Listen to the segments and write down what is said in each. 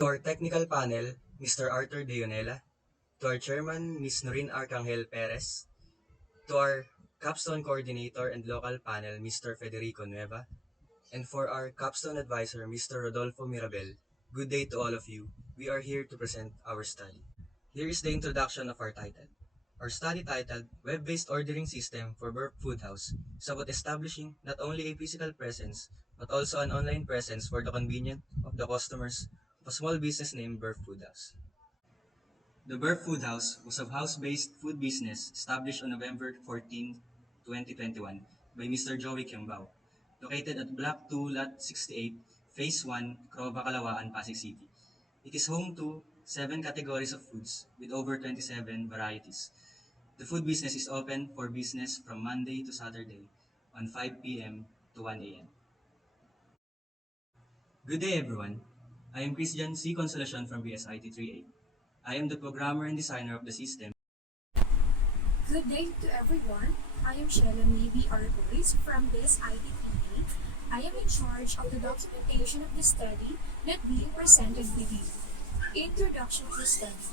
To our technical panel, Mr. Arthur Deonela, to our chairman, Ms. Norin Arcangel Perez, to our capstone coordinator and local panel, Mr. Federico Nueva, and for our capstone advisor, Mr. Rodolfo Mirabel. Good day to all of you. We are here to present our study. Here is the introduction of our title. Our study titled Web-Based Ordering System for Burp Foodhouse is about establishing not only a physical presence but also an online presence for the convenience of the customers of a small business named Burp Foodhouse. The Burp Foodhouse was a house-based food business established on November 14, 2021 by Mr. Joey Kiambao, located at Block 2, Lot 68, Phase 1, Crova, Calawaan, Pasig City. It is home to 7 categories of foods with over 27 varieties. The food business is open for business from Monday to Saturday on 5 p.m. to 1 a.m. Good day everyone. I am Christian C. Consolacion from BSIT-3A. I am the programmer and designer of the system. Good day to everyone. I am SHELA maybe ARBOIZ from BSIT-3A. I am in charge of the documentation of the study that being presented with you. Introduction to the study.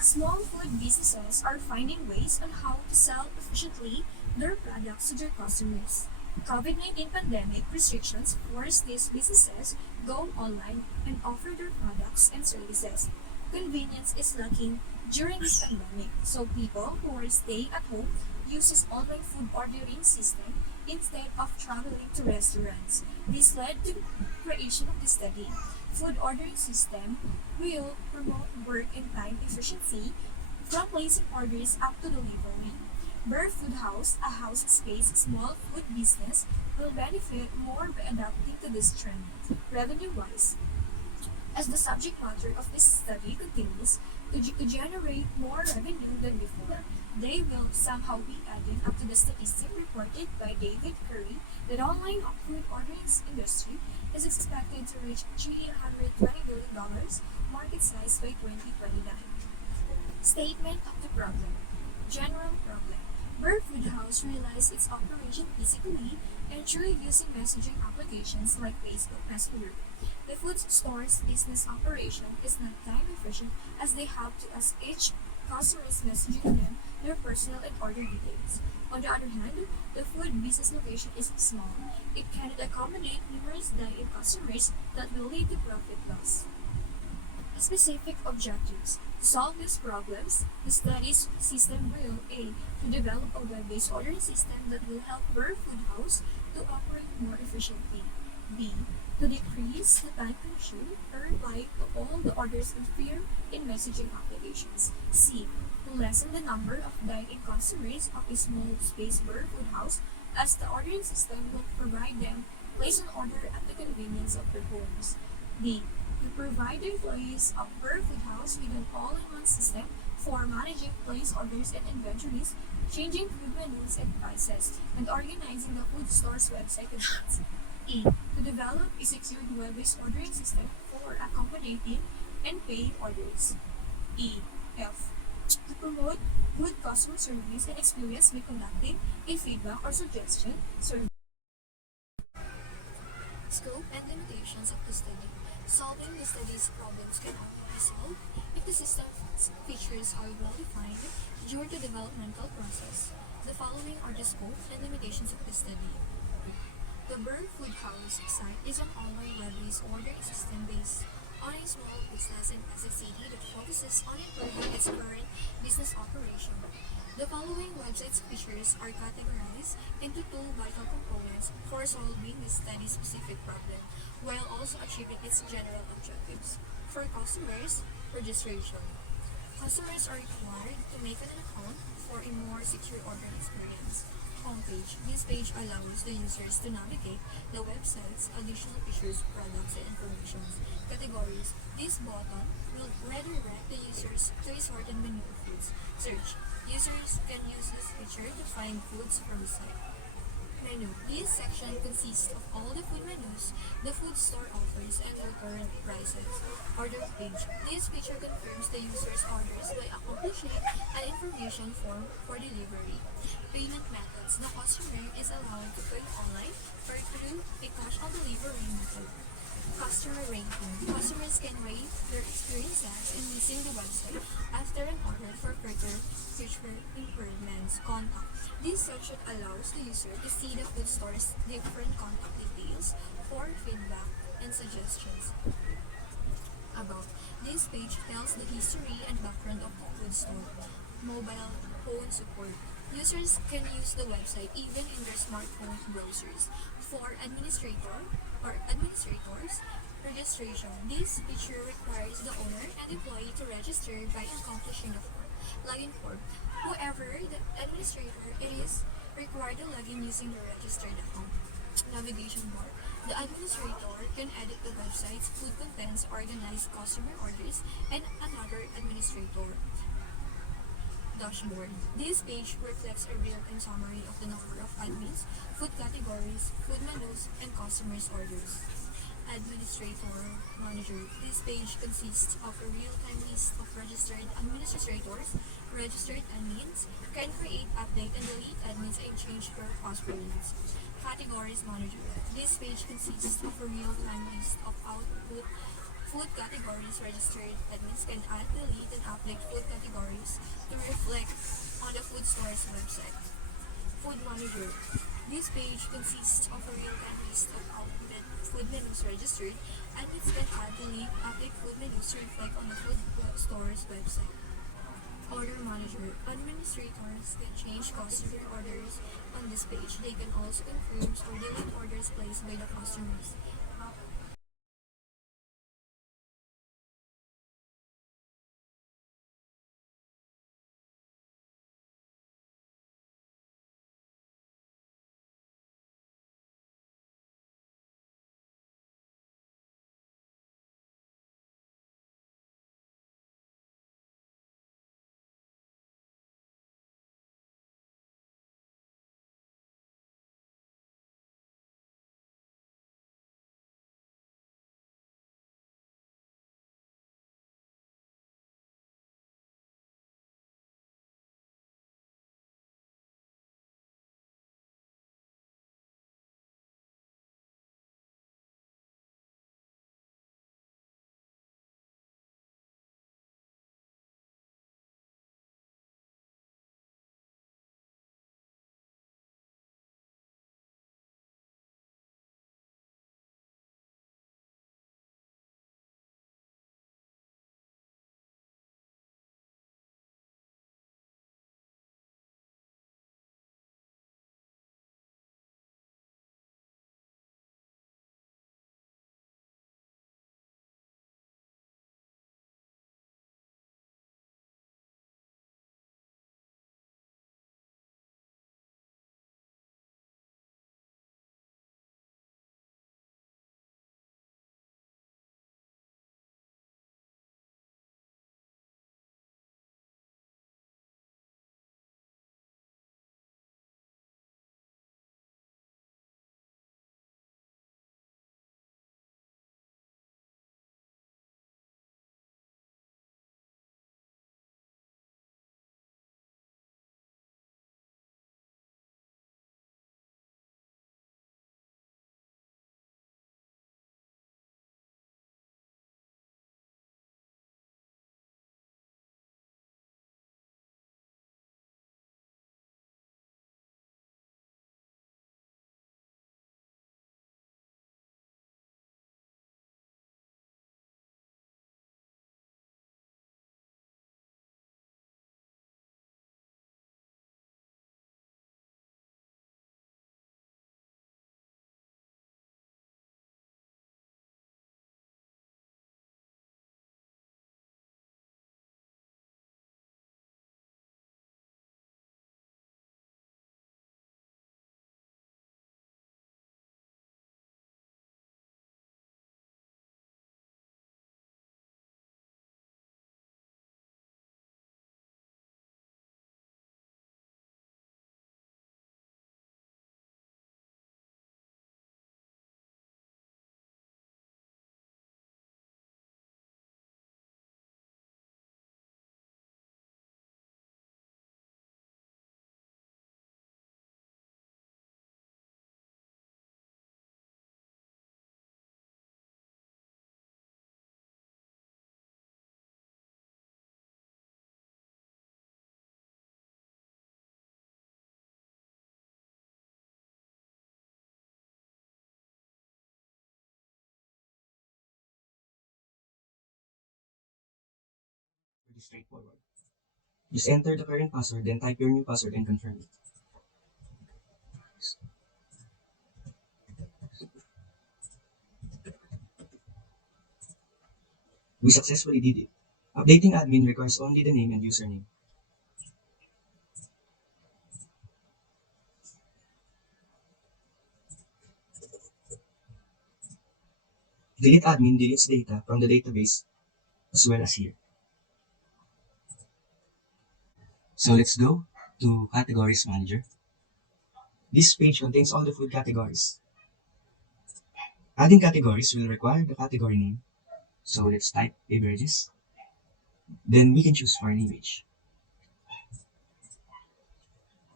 Small food businesses are finding ways on how to sell efficiently their products to their customers. COVID-19 pandemic restrictions forced these businesses go online and offer their products and services. Convenience is lacking during this pandemic, so people who are staying at home uses online food ordering system instead of traveling to restaurants. This led to the creation of the study. Food ordering system will promote work and time efficiency from placing orders up to delivery. Burp Foodhouse, a house space small food business, will benefit more by adapting to this trend. Revenue-wise, as the subject matter of this study continues to generate more revenue than before, they will somehow be added up to the statistic reported by David Curry that online food ordering industry is expected to reach $320 billion market size by 2029. Statement of the problem. General problem. Burp Foodhouse realized its operation physically and through using messaging applications like Facebook Messenger. The food store's business operation is not time efficient as they have to ask each customer is messaging them their personal and order details. On the other hand, the food business location is small. It cannot accommodate numerous dine-in customers that will lead to profit loss. Specific objectives. To solve these problems, the study's system will A. To develop a web-based ordering system that will help Burp Foodhouse to operate more efficiently. B. To decrease the time consumed to reply to all the orders appear in messaging applications. C. To lessen the number of dine-in customers of a small space Burp Foodhouse as the ordering system will provide them place an order at the convenience of their homes. D. To provide the employees of Burp Foodhouse with an all-in-one system for managing place orders and inventories, changing food menus and prices, and organizing the food store's website and sites. E. To develop a secured web-based ordering system for accommodating and paying orders. E. F. To promote good customer service and experience by conducting a feedback or suggestion survey. Scope and limitations of the study. Solving the study's problems cannot be solved if the system's features are well defined during the developmental process. The following are the scope and limitations of the study. The Burp Foodhouse site is an online web-based ordering system based on a small business in Pasig City that focuses on improving its current business operation. The following website's features are categorized into two vital components for solving the study-specific problem, while also achieving its general objectives. For customers, registration. Customers are required to make an account for a more secure ordering experience. Homepage. This page allows the users to navigate the website's additional features, products, and information. Categories. This button will redirect the users to a sorted menu of foods. Search. Users can use this feature to find foods from the site. Menu. This section consists of all the food menus the food store offers and their current prices. Order page. This feature confirms the user's orders by accomplishing an information form for delivery. Payment methods. The customer is allowed to pay online or through a cash on delivery method. Customer rating. Customers can rate their experiences in using the website after an order for further future improvements. Contact. This section allows the user to see the food store's different contact details for feedback and suggestions. About. This page tells the history and background of the food store. Mobile phone support. Users can use the website even in their smartphone browsers. For administrators, registration. This feature requires the owner and employee to register by accomplishing a form. Login form. Whoever the administrator is required to log in using the registered account. Navigation bar. The administrator can edit the website's food contents, organize customer orders, and another administrator dashboard. This page reflects a real-time summary of the number of admins, food categories, food menus, and customers' orders. Administrator Manager. This page consists of a real-time list of registered administrators, registered admins, can create, update, and delete admins and change their passwords. Categories Manager. This page consists of a real-time list of output food categories. Registered admins can add, delete, and update food categories to reflect on the food store's website. Food Manager. This page consists of a real-time list of output food menus registered. Admins can add, delete, update food menus to reflect on the food store's website. Order Manager. Administrators can change customer orders on this page. They can also confirm or delete orders placed by the customers. is straightforward. Just enter the current password, then type your new password and confirm it. We successfully did it. Updating admin requires only the name and username. Delete admin deletes data from the database as well as here. So let's go to Categories Manager. This page contains all the food categories. Adding categories will require the category name. So let's type beverages. Then we can choose for an image.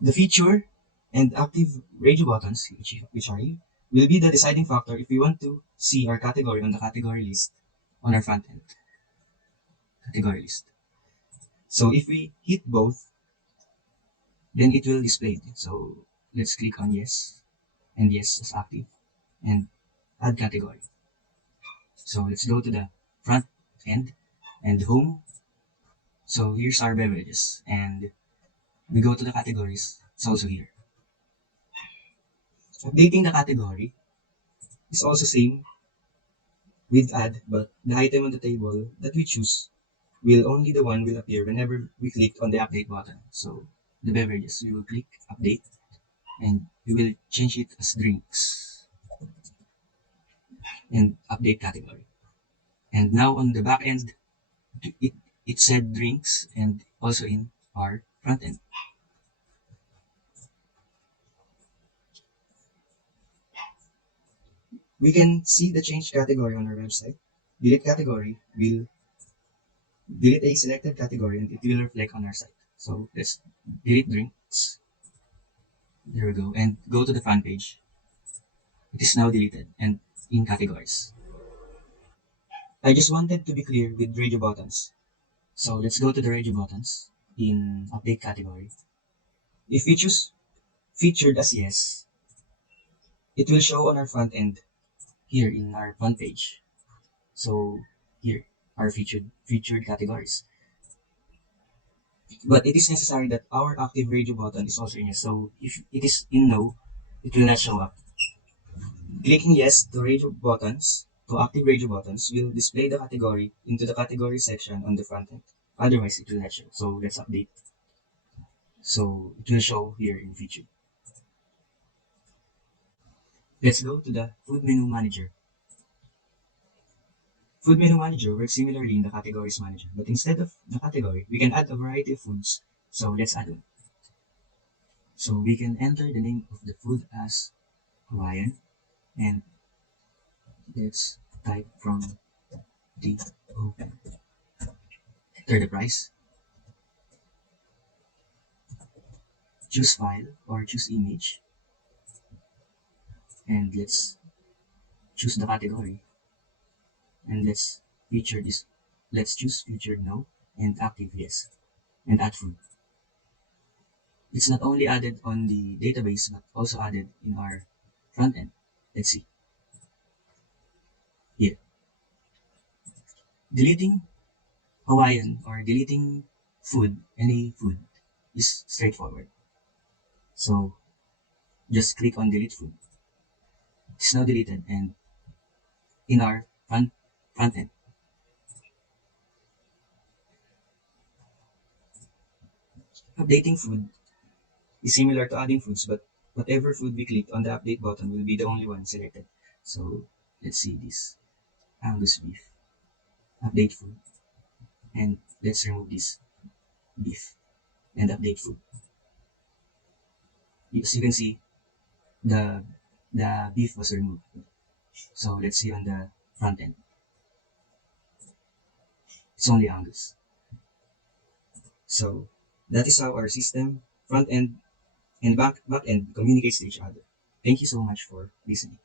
The feature and active radio buttons, which are here, will be the deciding factor if we want to see our category on the category list on our front end category list. So if we hit both, then it will display. So let's click on yes and yes as active and add category. So let's go to the front end and home. So here's our beverages and we go to the categories. It's also here. Updating the category is also same with add, but the item on the table that we choose will only the one will appear whenever we click on the update button. So the beverages, we will click update and we will change it as drinks and update category. And now on the back end, it said drinks and also in our front end. We can see the change category on our website. Delete category will delete a selected category and it will reflect on our site. So let's delete drinks. There we go. And go to the front page. It is now deleted and in categories. I just wanted to be clear with radio buttons. So let's go to the radio buttons in update category. If we choose featured as yes, it will show on our front end here in our front page. So here are featured categories. But it is necessary that our active radio button is also in yes. So if it is in no, it will not show up. Clicking yes to radio buttons, to active radio buttons, will display the category into the category section on the front end. Otherwise, it will not show. So let's update. So it will show here in featured. Let's go to the Food Menu Manager. Food Menu Manager works similarly in the Categories Manager, but instead of the category, we can add a variety of foods. So let's add one. So we can enter the name of the food as Hawaiian, and let's type from the open. Enter the price. Choose file or choose image, and let's choose the category. And let's choose featured no and active yes and add food. It's not only added on the database but also added in our front end. Let's see. Here. Deleting Hawaiian or deleting food, any food, is straightforward. So just click on delete food. It's now deleted and in our front end. Updating food is similar to adding foods, but whatever food we click on the update button will be the only one selected. So let's see this Angus beef, update food, and let's remove this beef and update food. As you can see, the beef was removed. So let's see on the front end. It's only Angus. So that is how our system, front end and back end communicates to each other. Thank you so much for listening.